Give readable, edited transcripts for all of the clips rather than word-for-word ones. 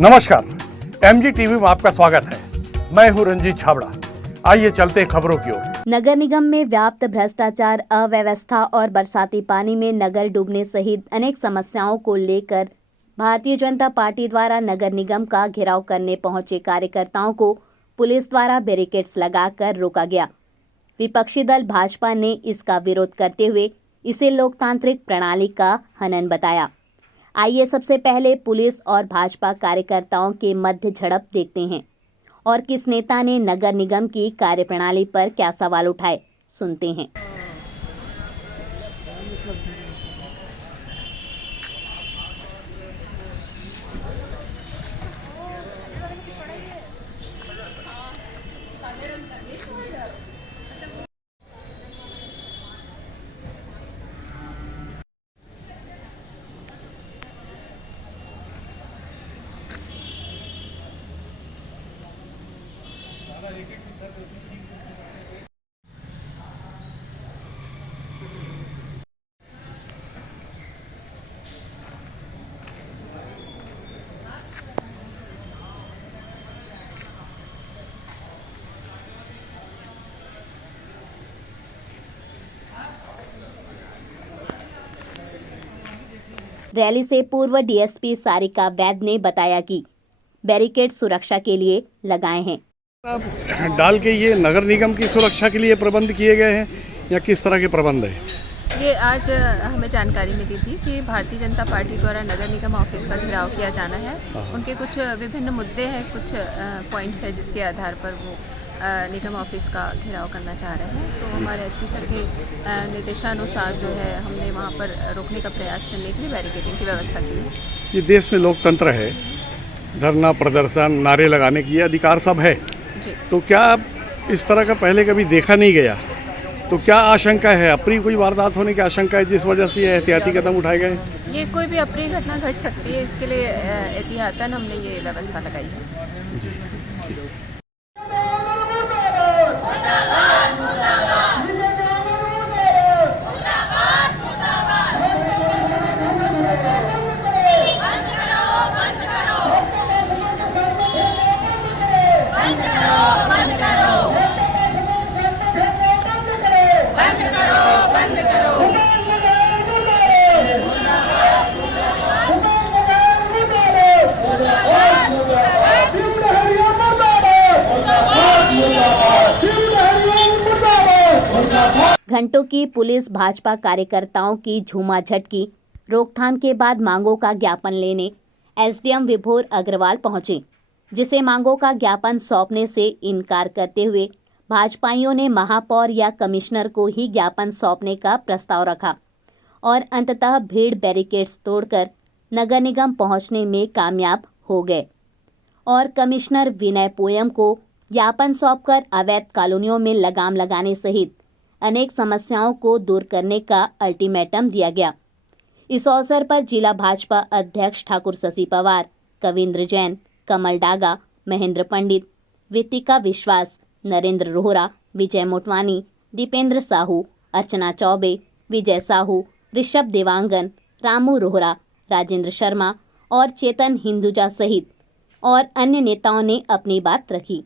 नमस्कार, MG TV में आपका स्वागत है। मैं हूं रंजीत छाबड़ा। आइए चलते हैं खबरों की ओर। नगर निगम में व्याप्त भ्रष्टाचार, अव्यवस्था और बरसाती पानी में नगर डूबने सहित अनेक समस्याओं को लेकर भारतीय जनता पार्टी द्वारा नगर निगम का घेराव करने पहुंचे कार्यकर्ताओं को पुलिस द्वारा बैरिकेड्स लगाकर रोका गया। विपक्षी दल भाजपा ने इसका विरोध करते हुए इसे लोकतांत्रिक प्रणाली का हनन बताया। आइए सबसे पहले पुलिस और भाजपा कार्यकर्ताओं के मध्य झड़प देखते हैं और किस नेता ने नगर निगम की कार्यप्रणाली पर क्या सवाल उठाए, सुनते हैं। रैली से पूर्व डीएसपी सारिका वैद ने बताया कि बैरिकेड सुरक्षा के लिए लगाए हैं। डाल के ये नगर निगम की सुरक्षा के लिए प्रबंध किए गए हैं या किस तरह के प्रबंध है? ये आज हमें जानकारी मिली थी कि भारतीय जनता पार्टी द्वारा नगर निगम ऑफिस का घेराव किया जाना है। उनके कुछ विभिन्न मुद्दे हैं, कुछ पॉइंट्स हैं जिसके आधार पर वो निगम ऑफिस का घेराव करना चाह रहे हैं। तो हमारे एसपी सर के निर्देशानुसार जो है हमने वहाँ पर रोकने का प्रयास करने के लिए बैरिकेडिंग की व्यवस्था की है। ये देश में लोकतंत्र है, धरना प्रदर्शन नारे लगाने की अधिकार सब है जी। तो क्या इस तरह का पहले कभी देखा नहीं गया? तो क्या आशंका है, अप्रिय कोई वारदात होने की आशंका है जिस वजह से ये एहतियाती कदम उठाए गए? ये कोई भी अप्रिय घटना घट सकती है, इसके लिए एहतियातन हमने ये व्यवस्था लगाई है। घंटों की पुलिस भाजपा कार्यकर्ताओं की झूमाझटकी रोकथाम के बाद मांगों का ज्ञापन लेने एसडीएम विभोर अग्रवाल पहुंचे, जिसे मांगों का ज्ञापन सौंपने से इनकार करते हुए भाजपाइयों ने महापौर या कमिश्नर को ही ज्ञापन सौंपने का प्रस्ताव रखा और अंततः भीड़ बैरिकेड्स तोड़कर नगर निगम पहुंचने में कामयाब हो गए और कमिश्नर विनय पोयम को ज्ञापन सौंपकर अवैध कॉलोनियों में लगाम लगाने सहित अनेक समस्याओं को दूर करने का अल्टीमेटम दिया गया। इस अवसर पर जिला भाजपा अध्यक्ष ठाकुर शशि पवार, कविंद्र जैन, कमल डागा, महेंद्र पंडित, वितिका विश्वास, नरेंद्र रोहरा, विजय मोटवानी, दीपेंद्र साहू, अर्चना चौबे, विजय साहू, ऋषभ देवांगन, रामू रोहरा, राजेंद्र शर्मा और चेतन हिंदुजा सहित और अन्य नेताओं ने अपनी बात रखी।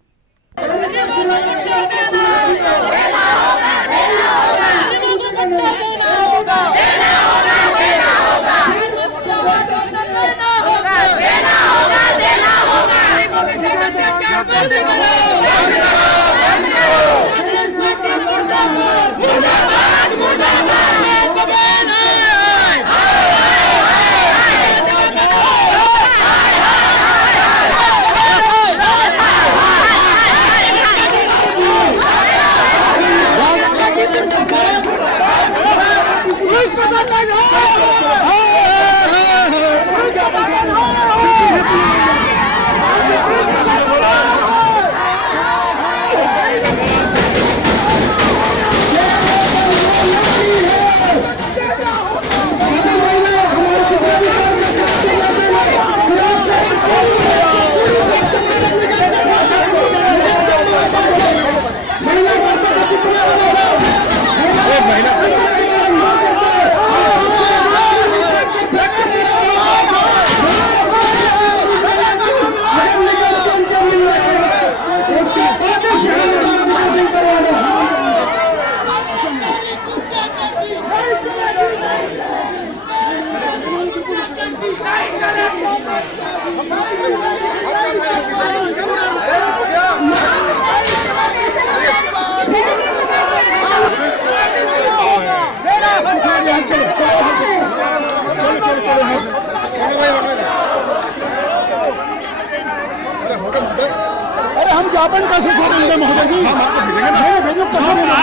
ज्ञापन कैसे छोड़ेंगे महोदय जी? हम आपको भेजेंगे ना।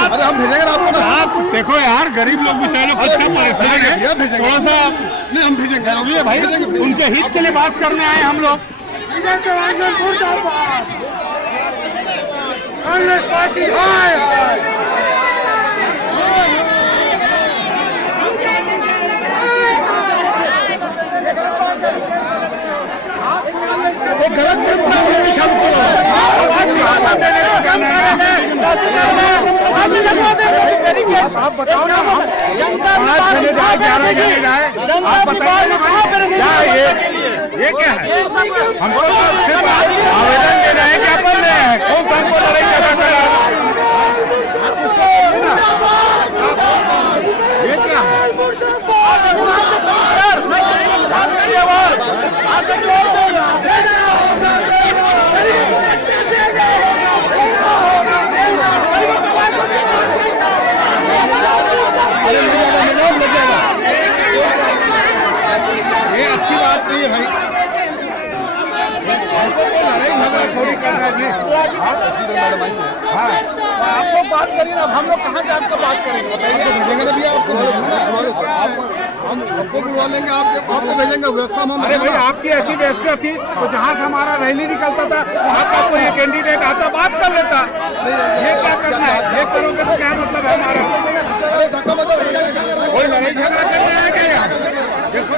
अरे हम भेजेंगे ना आपको। आप देखो यार, गरीब लोग बेचारे कितना परेशान है, थोड़ा सा नहीं हम भेजेंगे भाई, उनके हित के लिए बात करने आए हम लोग। आप बताओ ना, 5 जने जाए 11 जने जाए, आप बताइए ना भाई क्या ये क्या है? हमको तो सिर्फ आवेदन दे रहे हैं, ज्ञापन दे रहे हैं, कौन सा हमको लड़ाई झगड़ा कर रहा है? ये क्या है? ये अच्छी बात नहीं है भाई, हमको तो लड़ाई झगड़ा थोड़ी करना है जी। हाँ, आपको बात करिए ना, हम लोग कहाँ जाकर बात करेंगे? भेजेंगे ना भैया आपको, हम आपको बुलवा लेंगे, आपको भेजेंगे व्यवस्था में। अरे भाई आपकी ऐसी व्यवस्था थी तो जहाँ से हमारा रैली निकलता था वहाँ का कोई कैंडिडेट आता बात कर लेता। ये क्या करना है? ये करोगे तो क्या मतलब है हमारा? कोई लड़ाई झगड़ा करने आया क्या यहाँ? देखो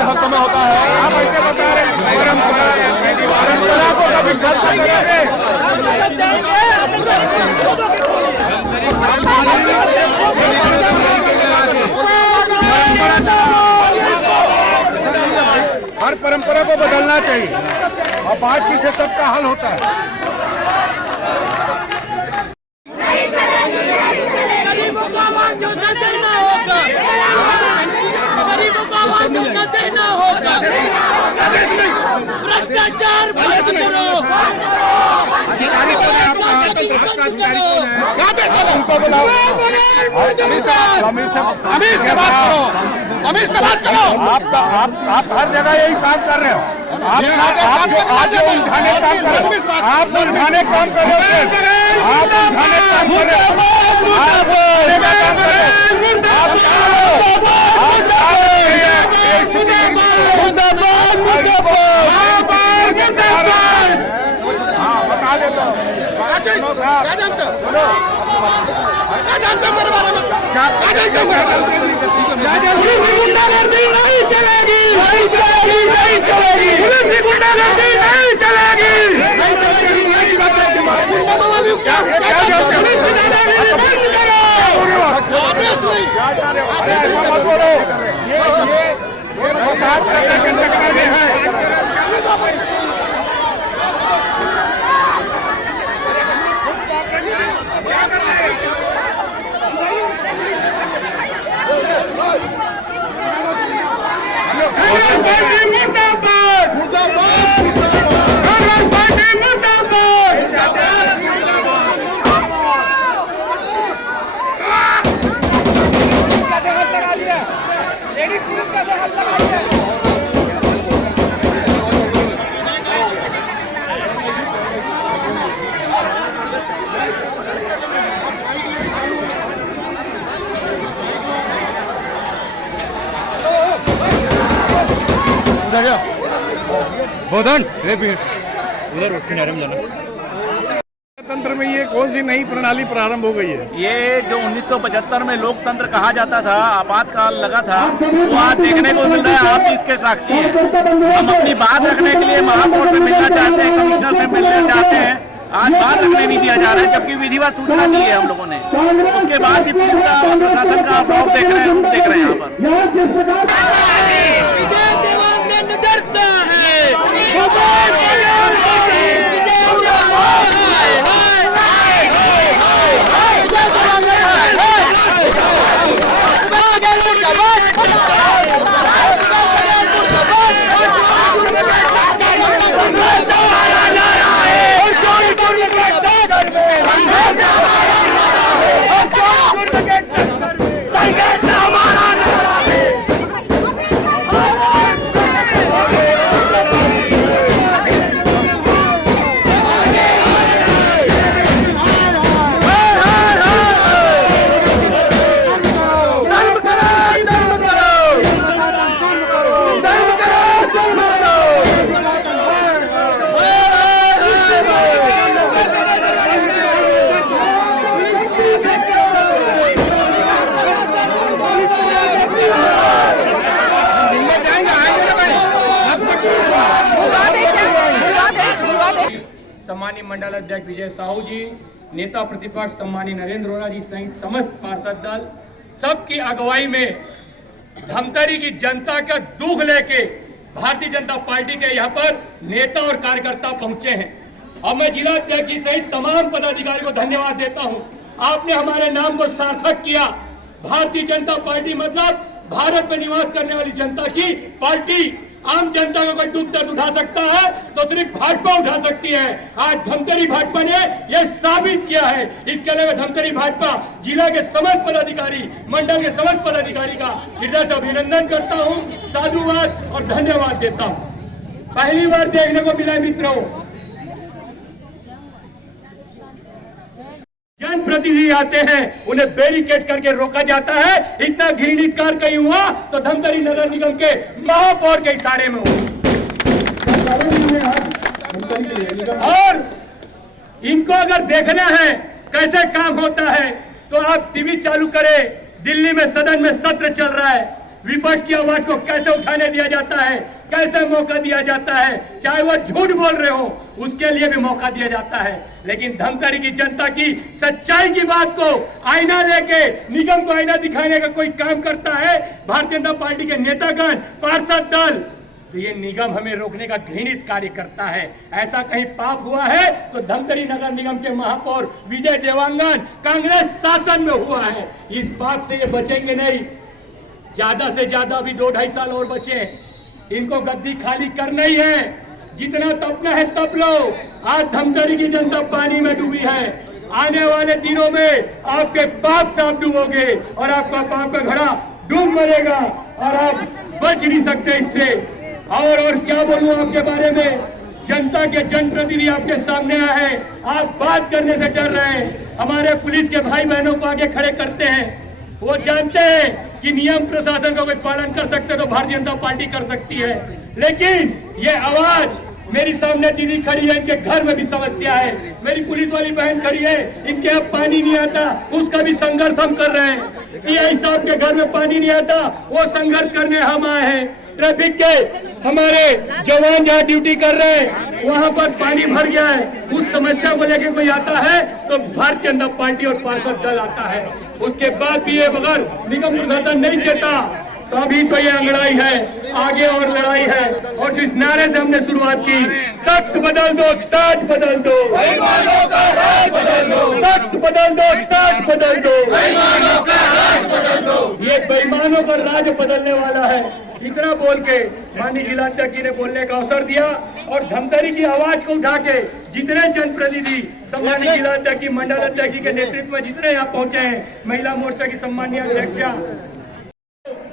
हर समय होता है। आप ऐसे बता रहे हैं परंपरा को कभी गलत हर परंपरा को बदलना चाहिए और बातचीत से सबका हल होता है। गरीबों को आवाज देना होगा, गरीबों को आवाज देना होगा। भ्रष्टाचार बंद करो, अमीर से बात करो। आप हर जगह यही काम कर रहे हो। आप आज उलझाने काम कर रहे हो, आप उलझाने काम कर रहे हो, आप उलझाने काम कर रहे हो, बता देता हूँ। पुलिस की गुंडागर्दी नहीं चलेगी, नहीं चलेगी, नहीं चलेगी। पुलिस की गुंडागर्दी नहीं चलेगी, नहीं चलेगी, नहीं चलेगी। पुलिस की दादागिरी बंद करो। ऐसा मत बोलो, ये बात करने के चक्कर में है। उधर उसके किनारे में जाना। तंत्र में ये कौन सी नई प्रणाली प्रारंभ हो गई है? ये जो 1975 में लोकतंत्र कहा जाता था, आपातकाल लगा था, वो आज देखने को मिल रहा है। आप भी इसके साक्षी हैं। हम अपनी बात रखने के लिए महापौर से मिलना चाहते हैं, कमिश्नर से मिलना चाहते हैं, आज बात रखने नहीं दिया जा रहा है, जबकि विधिवत सूचना दी है हम लोगों ने। उसके बाद भी पुलिस का, प्रशासन का भाव देख रहे हैं, रूप देख रहे हैं यहाँ पर। विजय देवांगन डरता है। सम्मानीय मंडल अध्यक्ष विजय साहू जी, नेता प्रतिपक्ष सम्मानीय नरेंद्र रोना जी सहित समस्त पार्षद दल सबकी अगुवाई में धमतरी की जनता का दुख लेके भारतीय जनता पार्टी के यहाँ पर नेता और कार्यकर्ता पहुंचे हैं। अब मैं जिला अध्यक्ष जी सहित तमाम पदाधिकारी को धन्यवाद देता हूं। आपने हमारे नाम को सार्थक किया। भारतीय जनता पार्टी मतलब भारत में निवास करने वाली जनता की पार्टी। आम जनता का कोई दुख दर्द उठा सकता है तो सिर्फ भाजपा उठा सकती है। आज धमतरी भाजपा ने यह साबित किया है। इसके लिए मैं धमतरी भाजपा जिला के समस्त पदाधिकारी, मंडल के समस्त पदाधिकारी का हृदय से अभिनंदन करता हूं, साधुवाद और धन्यवाद देता हूं। पहली बार देखने को मिला मित्रों, जनप्रतिनिधि आते हैं, उन्हें बैरिकेड करके रोका जाता है। इतना घृणित कार्य कहीं हुआ तो धमतरी नगर निगम के महापौर के इशारे में हुआ। और इनको अगर देखना है कैसे काम होता है तो आप टीवी चालू करें। दिल्ली में सदन में सत्र चल रहा है, विपक्ष की आवाज को कैसे उठाने दिया जाता है, कैसे मौका दिया जाता है, चाहे वो झूठ बोल रहे हो उसके लिए भी मौका दिया जाता है। लेकिन धमतरी की जनता की सच्चाई की बात को आईना लेके निगम को आईना दिखाने का कोई काम करता है भारतीय जनता पार्टी के नेतागण, पार्षद दल, तो ये निगम हमें रोकने का घृणित कार्य करता है। ऐसा कहीं पाप हुआ है तो धमतरी नगर निगम के महापौर विजय देवांगन कांग्रेस शासन में हुआ है। इस पाप से ये बचेंगे नहीं। ज्यादा से ज्यादा अभी 2-2.5 साल और बचे। इनको गद्दी खाली करना ही है। जितना तपना है तप लो। आज धमतरी की जनता पानी में डूबी है। आने वाले दिनों में आपके पाप से आप डूबोगे और आपका पाप का घड़ा डूब मरेगा और आप बच नहीं सकते इससे। और क्या बोलूं आपके बारे में। जनता के जनप्रतिनिधि आपके सामने आए हैं, आप बात करने से डर रहे हैं। हमारे पुलिस के भाई बहनों को आगे खड़े करते हैं। वो जानते हैं कि नियम प्रशासन का कोई पालन कर सकते तो भारतीय जनता पार्टी कर सकती है। लेकिन ये आवाज मेरी सामने दीदी खड़ी है, इनके घर में भी समस्या है। मेरी पुलिस वाली बहन खड़ी है, इनके यहाँ पानी नहीं आता, उसका भी संघर्ष हम कर रहे हैं। टीआई साहब के घर में पानी नहीं आता, वो संघर्ष करने हम आए हैं। ट्रैफिक के हमारे जवान जहाँ ड्यूटी कर रहे हैं वहाँ पर पानी भर गया है। उस समस्या को लेकर कोई आता है तो भारतीय जनता पार्टी और पार्षद दल आता है। उसके बाद भी ये अगर निगम प्रशासन नहीं चेता तो अभी तो ये अंगड़ाई है, आगे और लड़ाई है। और जिस नारे से हमने शुरुआत की, तख्त बदल दो ताज बदल दो, तख्त बदल दो ताज बदल दो, ये बेईमानों का राज बदलने वाला है। इतना बोल के माननीय जिलाध्यक्ष जी ने बोलने का अवसर दिया और धमतरी की आवाज को उठा के जितने जनप्रतिनिधि सम्मानित जिलाध्यक्ष जी, मंडल अध्यक्ष जी के नेतृत्व में जितने यहाँ पहुंचे हैं, महिला मोर्चा की सम्मानीय अध्यक्षा,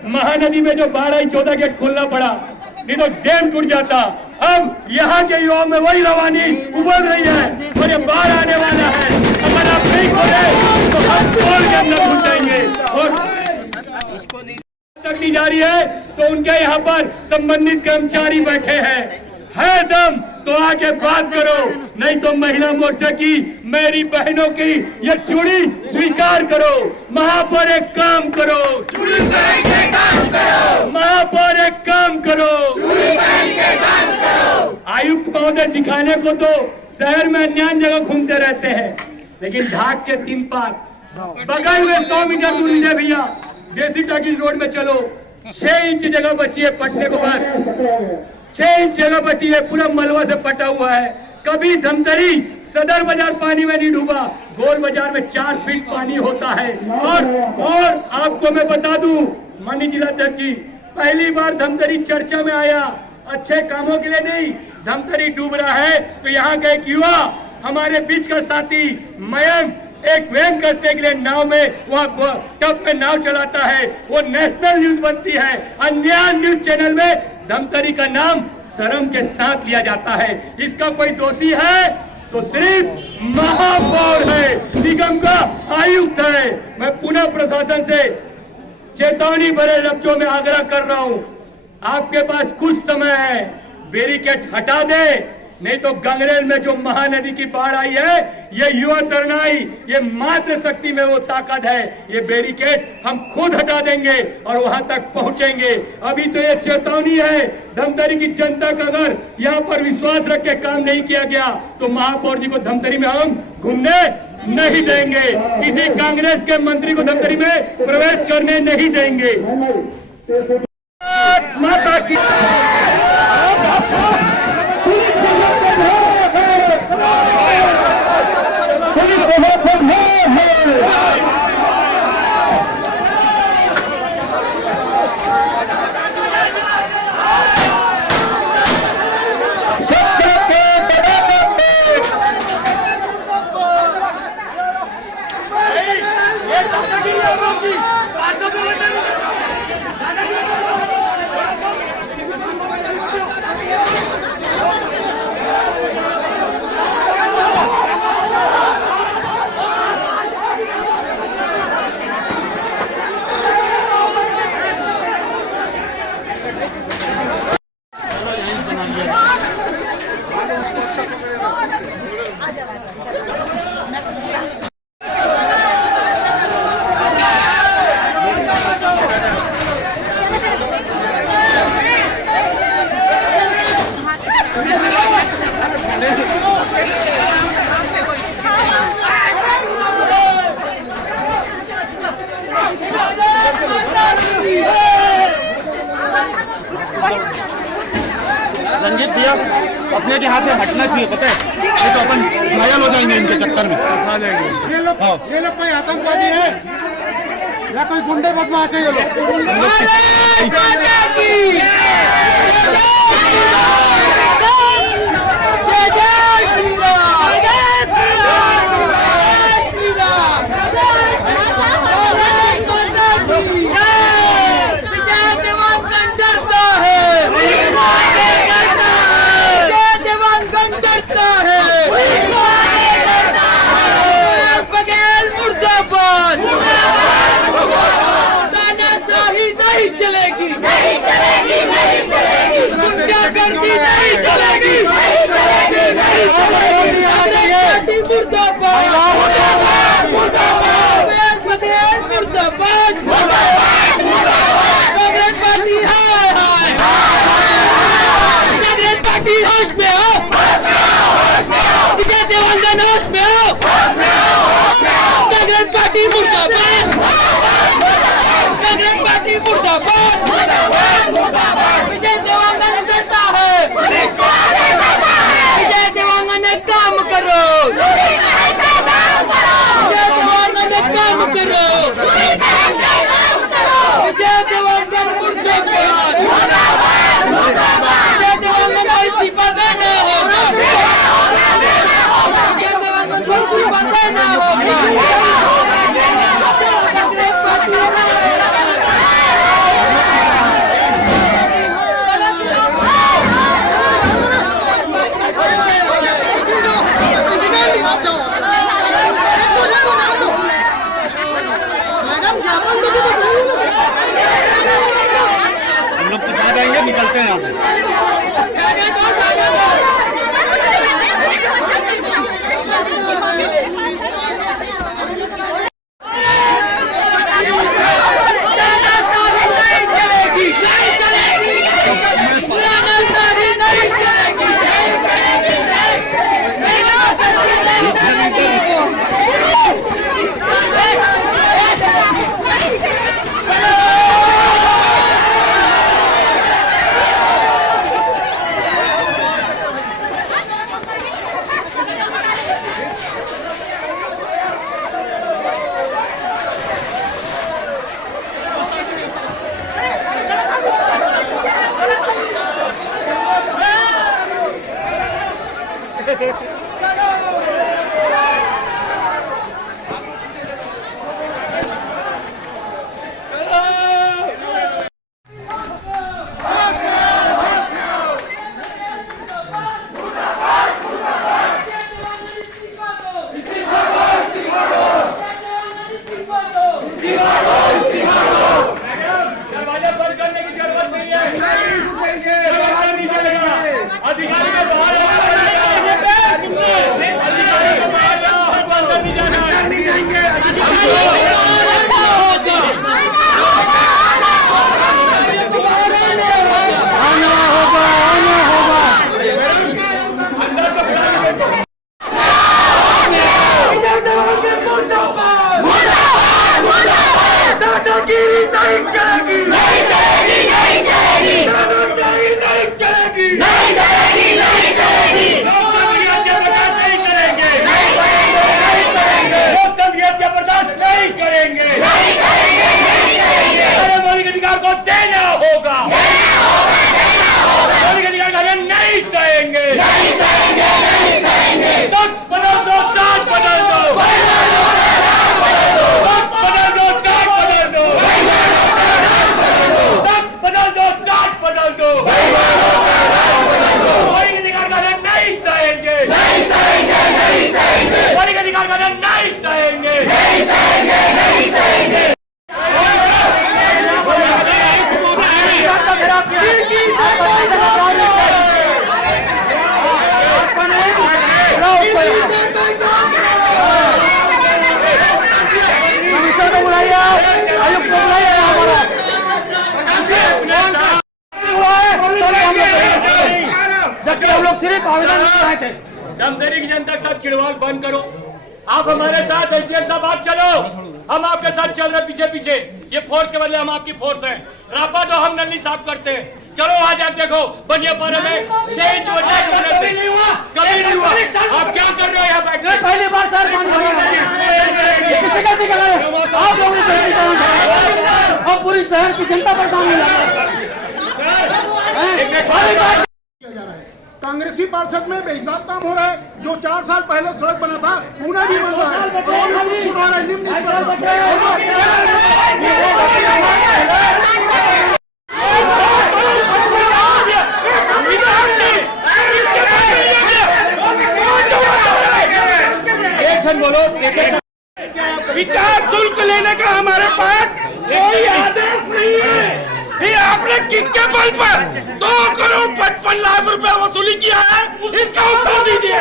महानदी में जो 12-14 गेट खोलना पड़ा, नहीं तो डैम टूट जाता। अब यहाँ के युवाओं में वही रवानी उबल रही है और ये बाढ़ आने वाला है। अगर आप नहीं खोले तो हम खोल के अंदर घुस जाएंगे। और तक दी जा रही है तो उनके यहाँ पर संबंधित कर्मचारी बैठे हैं। है दम तो आके बात करो, नहीं तो महिला मोर्चा की मेरी बहनों की ये चूड़ी स्वीकार करो। महापौर एक काम करो, चूड़ी पहन के काम करो। महापौर एक काम करो, चूड़ी पहन के काम करो। आयुक्त महोदय दिखाने को तो शहर में अन्य जगह घूमते रहते हैं, लेकिन ढाक के 3 पार बगल में 100 मीटर दूरी है भैया, देसी टाकीज रोड में चलो, 6 इंच जगह बची है पटने को, बस 6 इंच जगह बची है, पूरा मलबा से पटा हुआ है। कभी धमतरी सदर बाजार पानी में नहीं डूबा, गोल बाजार में 4 फीट पानी होता है। और आपको मैं बता दूं माननीय जिलाध्यक्ष जी, पहली बार धमतरी चर्चा में आया, अच्छे कामों के लिए नहीं। धमतरी डूब रहा है तो यहाँ का एक युवा हमारे बीच का साथी मयंक एक वैन कसने के लिए नाव में वहाँ टब में नाव चलाता है, वो नेशनल न्यूज बनती है। अन्य न्यूज चैनल में धमतरी का नाम शर्म के साथ लिया जाता है। इसका कोई दोषी है तो सिर्फ महापौर है, निगम का आयुक्त है। मैं पुनः प्रशासन से चेतावनी भरे लफ्जों में आग्रह कर रहा हूँ, आपके पास कुछ समय है, बैरिकेड हटा दे, नहीं तो गंगरेल में जो महानदी की बाढ़ आई है, ये युवा तरनाई, ये मात्र शक्ति में वो ताकत है, ये बैरिकेड हम खुद हटा देंगे और वहां तक पहुंचेंगे। अभी तो ये चेतावनी है धमतरी की जनता का, अगर यहाँ पर विश्वास रख के काम नहीं किया गया तो महापौर जी को धमतरी में हम घूमने नहीं देंगे, किसी कांग्रेस के मंत्री को धमतरी में प्रवेश करने नहीं देंगे। माता की रंजीत भैया अपने के हाथ से हटना चाहिए, पता है, नहीं तो अपन घायल हो जाएंगे इनके चक्कर में। ये लोग कोई आतंकवादी है या कोई गुंडे बदमाश है ये चलेगी नहीं चलेगी नहीं चलेगी, गुंडागर्दी नहीं चलेगी नहीं चलेगी नहीं चलेगी। मुर्दाबाद मुर्दाबाद मुर्दाबाद मुर्दाबाद मुर्दाबाद मुर्दाबाद। कांग्रेस पार्टी हाय हाय, कांग्रेस पार्टी होश में हो, विजय देवांगन होश में हो, कांग्रेस पार्टी मुर्दाबाद, कांग्रेस पार्टी मुर्दाबाद मुर्दाबाद मुर्दाबाद। विजय देवांगन डरता है, विजय देवांगन एक काम करो, विजय देवांगन एक काम करो, विजय देवांगन मुर्दाबाद मुर्दाबाद। विजय देवांगन को इस्तीफा देना होगा, विजय देवांगन को इस्तीफा देना होगा। मैडम सकते हैं यहाँ से। दरवाजा बंद करने की जरूरत नहीं है। दरवाजा नहीं चलेगा। अधिकारी को बाहर अंदर नहीं जाना है। को देना होगा। मौलिक अधिकार का नहीं सहेंगे। तो बदल दो, ताज बदल दो, बदल दो, ताज बदल दो, बदल दो, ताज बदल दो। मौलिक अधिकार का नहीं सहेंगे। मौलिक अधिकार का नहीं सहेंगे। हम लोग सिर्फ आवेदन कर रहे थे। दमदरी की जनता के साथ चिड़वाल बंद करो। आप हमारे साथ एसडीएम साहब, आप चलो, हम आपके साथ चल रहे पीछे पीछे। ये फोर्स के बदले हम आपकी फोर्स हैं। रापा दो, हम नली साफ करते हैं। चलो आज आप देखो बनियापारा में 6 इंच बचा कभी नहीं हुआ। आप क्या कर रहे हो यहाँ बैठ के? पहली बार सर आप लोगों ने और पूरी शहर की जनता परेशान हो जाती है। कांग्रेसी पार्षद में बेहिसाब काम हो रहा है। जो 4 साल पहले सड़क बना था पुणे भी बन रहा है और बोलो, विकास शुल्क लेने का हमारे पास कोई आदेश नहीं है। ये आपने किसके बल पर 2,55,00,000 रुपया वसूली किया है? इसका उत्तर दीजिए।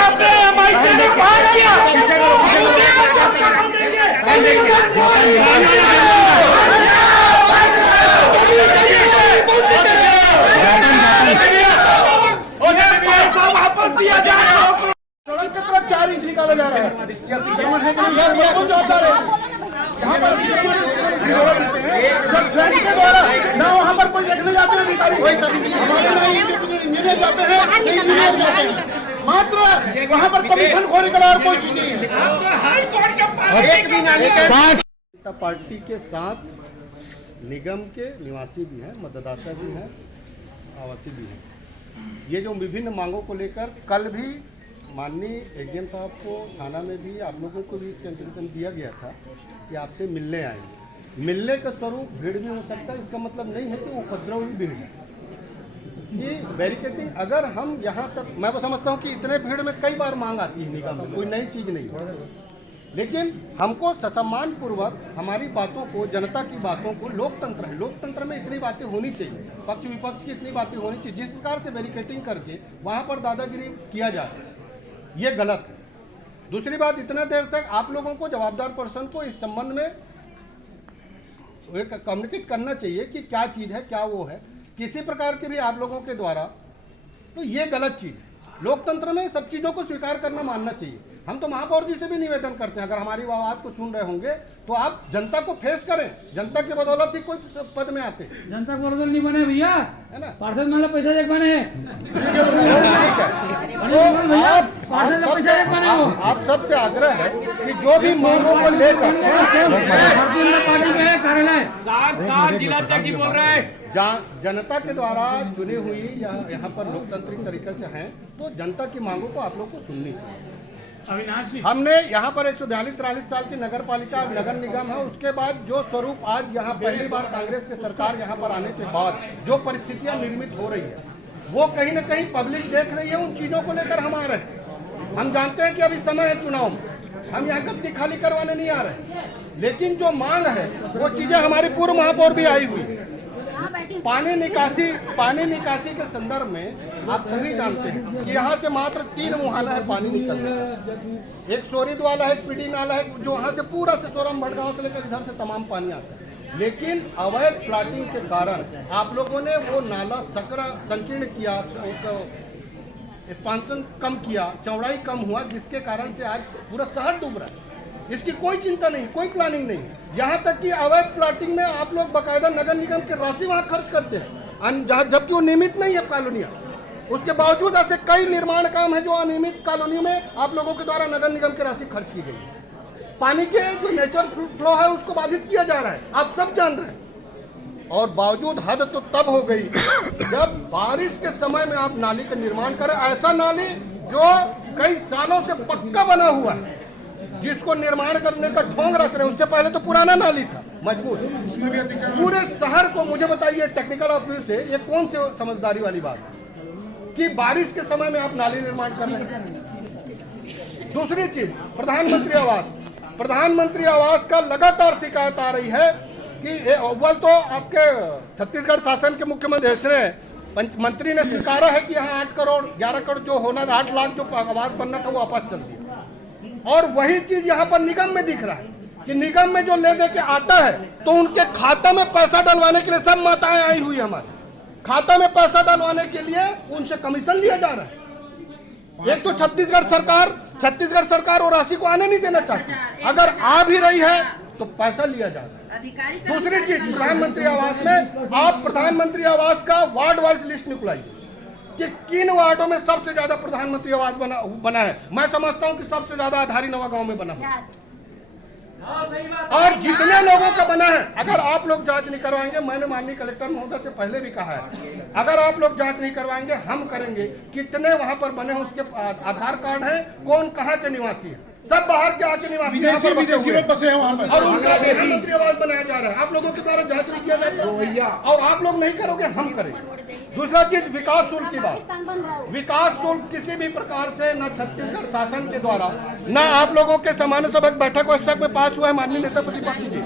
आपने एमआईसी ने पार किया। वापस दिया जाए। सड़क की तरफ 4 इंच निकाला जा रहा है। यह अतिक्रमण है कि नहीं? यहाँ पर के द्वारा ना वहाँ पर कोई देखने जाते हैं अधिकारी, इंजीनियर जाते हैं, इंजीनियर जाते हैं, मात्र वहाँ पर कमीशन खोरी का और कोई चीज नहीं है। जनता पार्टी के साथ निगम के निवासी भी हैं, मतदाता भी हैं, आवासी भी हैं। ये जो विभिन्न मांगों को लेकर कल भी माननीय एसडीएम साहब को थाना में भी आप लोगों को भी इंटीमेशन दिया गया था कि आपसे मिलने आएंगे। मिलने का स्वरूप भीड़ भी हो सकता है, इसका मतलब नहीं है कि उपद्रव भी भीड़ है। कि बैरिकेडिंग अगर हम यहाँ तक, मैं तो समझता हूँ कि इतने भीड़ में कई बार मांग आती है निगम में, कोई नई चीज़ नहीं है। लेकिन हमको सम्मान पूर्वक हमारी बातों को, जनता की बातों को, लोकतंत्र है, लोकतंत्र में इतनी बातें होनी चाहिए, पक्ष विपक्ष की इतनी बातें होनी चाहिए। जिस प्रकार से बैरिकेटिंग करके वहाँ पर दादागिरी किया जा रहा है, ये गलत है। दूसरी बात, इतना देर तक आप लोगों को, जवाबदार पर्सन को इस संबंध में कम्युनिकेट करना चाहिए कि क्या चीज़ है, क्या वो है, किसी प्रकार के भी आप लोगों के द्वारा, तो ये गलत चीज़ है। लोकतंत्र में सब चीज़ों को स्वीकार करना, मानना चाहिए। हम तो महापौर जी से भी निवेदन करते हैं, अगर हमारी आवाज़ को सुन रहे होंगे तो आप जनता को फेस करें। जनता की बदौलत ही कोई पद में आते। जनता को बदौलत नहीं बने भैया, है ना, पार्षद मतलब पैसा देख बने हैं। आप सबसे आग्रह है कि जो भी मांगों को लेकर जिलाध्यक्ष बोल रहे हैं, जनता के द्वारा चुनी हुई यहाँ पर लोकतांत्रिक तरीके से हैं, तो जनता की मांगों को आप लोग को सुननी चाहिए। हमने यहाँ पर 142-43 साल की नगर पालिका, नगर निगम है, उसके बाद जो स्वरूप आज यहाँ पहली बार कांग्रेस की सरकार यहाँ पर आने के बाद जो परिस्थितियाँ निर्मित हो रही है, वो कहीं न कहीं पब्लिक देख रही है। उन चीज़ों को लेकर हम आ रहे हैं। हम जानते हैं कि अभी समय है चुनाव में, हम यहाँ गद्दी खाली करवाने नहीं आ रहे, लेकिन जो मांग है वो चीज़ें हमारी पूर्व महापौर भी आई हुई है। पानी निकासी के संदर्भ में आप सभी जानते हैं कि यहाँ से मात्र 3 मुहाना है पानी निकल रहा है। एक सोरीद वाला है, एक पीडी नाला है, जो वहाँ से पूरा से सोरम भटगांव से लेकर इधर से तमाम पानी आता है। लेकिन अवैध प्लाटिंग के कारण आप लोगों ने वो नाला संकीर्ण किया, उसका एक्सपांशन कम किया, चौड़ाई कम हुआ, जिसके कारण से आज पूरा शहर डूब रहा है। इसकी कोई चिंता नहीं, कोई प्लानिंग नहीं। यहाँ तक कि अवैध प्लाटिंग में आप लोग बाकायदा नगर निगम की राशि वहाँ खर्च करते हैं, जबकि वो नियमित नहीं है कॉलोनियाँ। उसके बावजूद ऐसे कई निर्माण काम है जो अनियमित कॉलोनी में आप लोगों के द्वारा नगर निगम की राशि खर्च की गई है। पानी के जो नेचुरल फ्लो है उसको बाधित किया जा रहा है, आप सब जान रहे हैं। और बावजूद हद तो तब हो गई जब बारिश के समय में आप नाली का निर्माण करें, ऐसा नाली जो कई सालों से पक्का बना हुआ है, जिसको निर्माण करने का ढोंग रच रहे। उससे पहले तो पुराना नाली था मजबूत। पूरे शहर को मुझे बताइए टेक्निकल ऑफिस से, ये कौन सी समझदारी वाली बात है कि बारिश के समय में आप नाली निर्माण कर रहे हैं। दूसरी चीज, प्रधानमंत्री आवास का लगातार शिकायत आ रही है कि अव्वल तो आपके छत्तीसगढ़ शासन के मुख्यमंत्री मंत्री ने स्वीकारा है कि यहाँ 8 करोड़ 11 करोड़ जो होना, 8 लाख जो आवास बनना था वो वापस चल दिया। और वही चीज यहाँ पर निगम में दिख रहा है कि निगम में जो ले दे के आता है तो उनके खाता में पैसा डलवाने के लिए सब माताएं आई हुई हमारे खाता में पैसा डलवाने के लिए उनसे कमीशन लिया जा रहा है। एक तो छत्तीसगढ़ सरकार और राशि को आने नहीं देना चाहती, अगर आ भी रही है तो पैसा लिया जा रहा है। दूसरी चीज, प्रधानमंत्री आवास में आप प्रधानमंत्री आवास का वार्ड वाइज लिस्ट निकलाइए कि किन वार्डों में सबसे ज्यादा प्रधानमंत्री आवास बना है। मैं समझता हूं कि सबसे ज्यादा आधारी नवा गांव में बना है, और जितने लोगों का बना है, अगर आप लोग जांच नहीं करवाएंगे, मैंने माननीय कलेक्टर महोदय से पहले भी कहा है, अगर आप लोग जांच नहीं करवाएंगे हम करेंगे। कितने वहां पर बने हैं, उसके आधार कार्ड है, कौन कहाँ के निवासी है, सब बाहर के आके निवासी विदेशी लोग बसे हैं वहाँ पर, और उनका प्रधानमंत्री आवास बनाया जा रहा है। आप लोगों के द्वारा जांच नहीं किया जाता और आप लोग नहीं करोगे, हम करेंगे। दूसरा चीज, विकास शुल्क की बात। विकास शुल्क किसी भी प्रकार से न छत्तीसगढ़ शासन के द्वारा, न आप लोगों के सामान्य सभा बैठक में पास हुआ है। माननीय नेता प्रतिपक्ष जी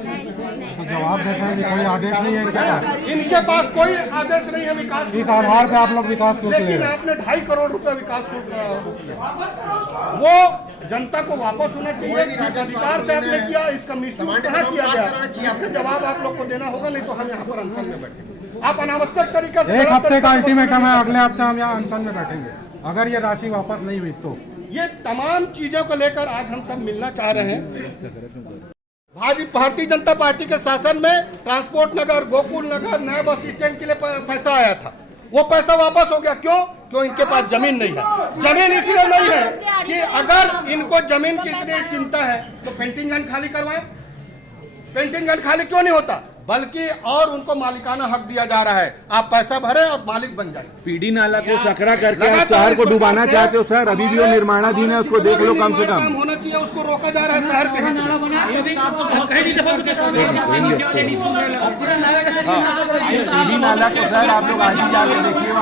तो जवाब देते हैं कि कोई आदेश नहीं है क्या? इनके पास कोई आदेश नहीं है विकास। इस आधार पे आप लोग विकास शुल्क ले रहे हैं। लेकिन आपने 2.5 करोड़ रुपए विकास शुल्क, वो जनता को वापस होना चाहिए। किस अधिकार से आपने किया, इसका मिसयूज कहाँ किया गया, इसका जवाब आप लोग को देना होगा, नहीं तो हम यहाँ पर अनशन में बैठेंगे। आप अनावश्यक तरीके से 1 हफ्ते का अल्टीमेटम है, अगले हफ्ते हम यहाँ अनशन में बैठेंगे अगर ये राशि वापस नहीं हुई तो। ये तमाम चीजों को लेकर आज हम सब मिलना चाह रहे हैं। भारतीय जनता पार्टी के शासन में ट्रांसपोर्ट नगर, गोकुल नगर, नया बस स्टैंड के लिए पैसा आया था, वो पैसा वापस हो गया। क्यों इनके पास जमीन नहीं है। जमीन इसलिए नहीं है कि अगर इनको जमीन की इतनी चिंता है तो पेंटिंग लैंड खाली करवाएं। पेंटिंग लैंड खाली क्यों नहीं होता? बल्कि और उनको मालिकाना हक दिया जा रहा है। आप पैसा भरे और मालिक बन जाए। पीडी नाला को सकरा करके आप शहर को डुबाना चाहते हो सर, अभी भी वो निर्माणाधीन है, उसको देख लो कम से कम। होना चाहिए, उसको रोका जा रहा है शहर के हित में। पीडी नाला को सर आप लोग आज ही जाके देखिए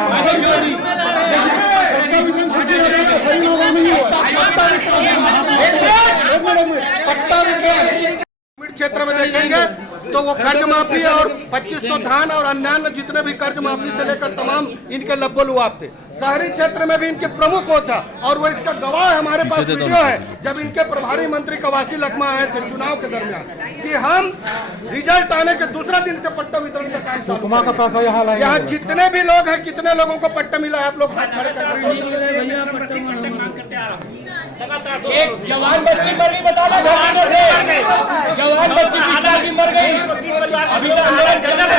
पट्टा वितरण क्षेत्र में देखेंगे तो वो कर्ज माफी और 2500 धान और अन्य जितने भी कर्ज माफी से लेकर तमाम इनके लब्बो लुआब थे। शहरी क्षेत्र में भी इनके प्रमुख वो था और वो इसका गवाह हमारे पास वीडियो है, जब इनके प्रभारी मंत्री कवासी लखमा आए थे चुनाव के दरमियान कि हम रिजल्ट आने के दूसरा दिन से पट्टा वितरण का काम चालू का पैसा यहाँ जितने भी लोग हैं, कितने लोगों को पट्टा मिला है, आप लोग एक जवान बच्ची मर गई, बताना घराने से जवान बच्ची पिता की मर गई, अभी तो आंदोलन जर्जर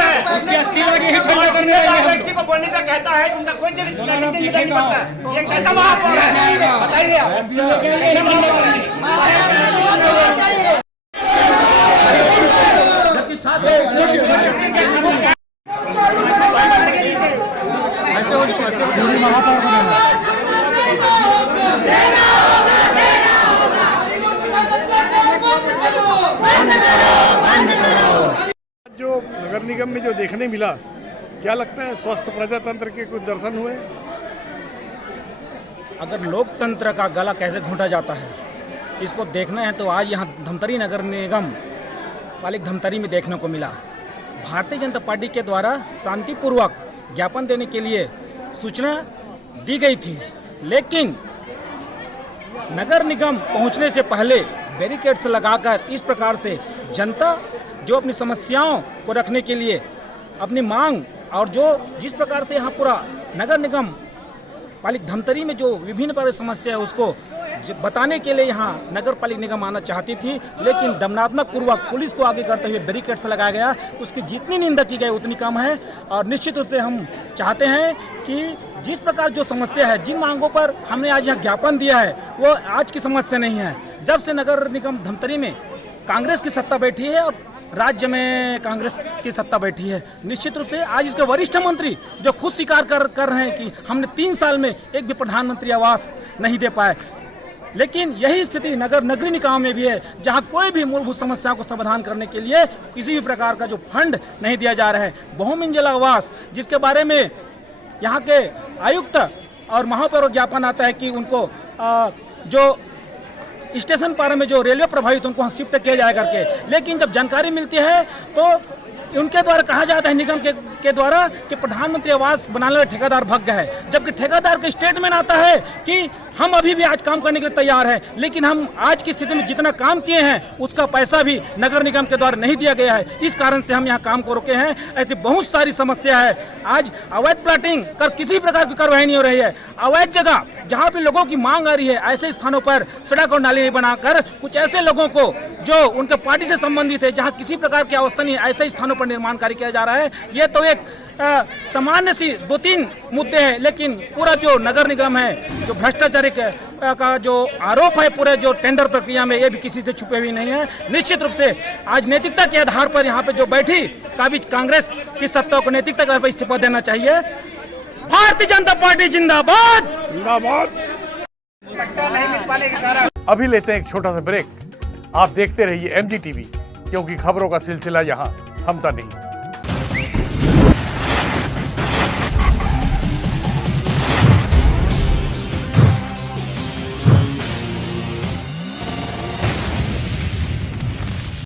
है, उसकी अस्थि लगी है ठंडा करने व्यक्ति को बोलने का कहता है, उनका कोई नहीं पड़ता। ये कैसा महापौर है बताइए आप। जो नगर निगम में जो देखने मिला, क्या लगता है स्वस्थ प्रजातंत्र के कुछ दर्शन हुए? अगर लोकतंत्र का गला कैसे घोंटा जाता है इसको देखना है तो आज यहाँ धमतरी नगर निगम पालिक धमतरी में देखने को मिला। भारतीय जनता पार्टी के द्वारा शांतिपूर्वक ज्ञापन देने के लिए सूचना दी गई थी, लेकिन नगर निगम पहुंचने से पहले बैरिकेड्स लगाकर इस प्रकार से जनता जो अपनी समस्याओं को रखने के लिए अपनी मांग और जो जिस प्रकार से यहाँ पूरा नगर निगम पालिक धमतरी में जो विभिन्न प्रकार की समस्या है उसको बताने के लिए यहाँ नगर पालिक निगम आना चाहती थी, लेकिन दमनात्मक पूर्वक पुलिस को आगे करते हुए बैरिकेड्स लगाया गया। उसकी जितनी निंदा की गई उतनी कम है और निश्चित रूप से हम चाहते हैं कि जिस प्रकार जो समस्या है, जिन मांगों पर हमने आज यहाँ ज्ञापन दिया है वो आज की समस्या नहीं है। जब से नगर निगम धमतरी में कांग्रेस की सत्ता बैठी है और राज्य में कांग्रेस की सत्ता बैठी है, निश्चित रूप से आज इसके वरिष्ठ मंत्री जो खुद स्वीकार कर रहे हैं कि हमने 3 साल में एक भी प्रधानमंत्री आवास नहीं दे पाए। लेकिन यही स्थिति नगरीय निकायों में भी है, जहां कोई भी मूलभूत समस्याओं को समाधान करने के लिए किसी भी प्रकार का जो फंड नहीं दिया जा रहा है। बहुमंजिला आवास जिसके बारे में यहाँ के आयुक्त और महापौर ज्ञापन आता है कि उनको जो स्टेशन पार में जो रेलवे प्रभावित उनको शिफ्ट किया जाए करके, लेकिन जब जानकारी मिलती है तो उनके द्वारा कहा जाता है निगम के द्वारा कि प्रधानमंत्री आवास बनाने वाले ठेकेदार भग गए हैं, जबकि ठेकेदार का स्टेटमेंट आता है कि हम अभी भी आज काम करने के लिए तैयार हैं, लेकिन हम आज की स्थिति में जितना काम किए हैं उसका पैसा भी नगर निगम के द्वारा नहीं दिया गया है। इस कारण से हम यहाँ काम को रोके हैं। ऐसी बहुत सारी समस्या है। आज अवैध प्लाटिंग कर किसी प्रकार की कार्रवाई नहीं हो रही है। अवैध जगह जहाँ पे लोगों की मांग आ रही है ऐसे स्थानों पर सड़क और नाली नहीं बनाकर कुछ ऐसे लोगों को जो उनके पार्टी से संबंधित है, जहाँ किसी प्रकार की अवस्था नहीं, ऐसे स्थानों पर निर्माण कार्य किया जा रहा है। ये तो एक सामान्य सी 2-3 मुद्दे हैं, लेकिन पूरा जो नगर निगम है जो भ्रष्टाचारी का जो आरोप है पूरे जो टेंडर प्रक्रिया में, ये भी किसी से छुपे हुए नहीं है। निश्चित रूप से आज नैतिकता के आधार पर यहाँ पे जो बैठी काबिज कांग्रेस की सत्ता को नैतिकता के आधार पर इस्तीफा देना चाहिए। भारतीय जनता पार्टी जिंदाबाद जिंदाबाद। अभी लेते हैं एक छोटा सा ब्रेक। आप देखते रहिए MG TV, क्योंकि खबरों का सिलसिला यहाँ थमता नहीं।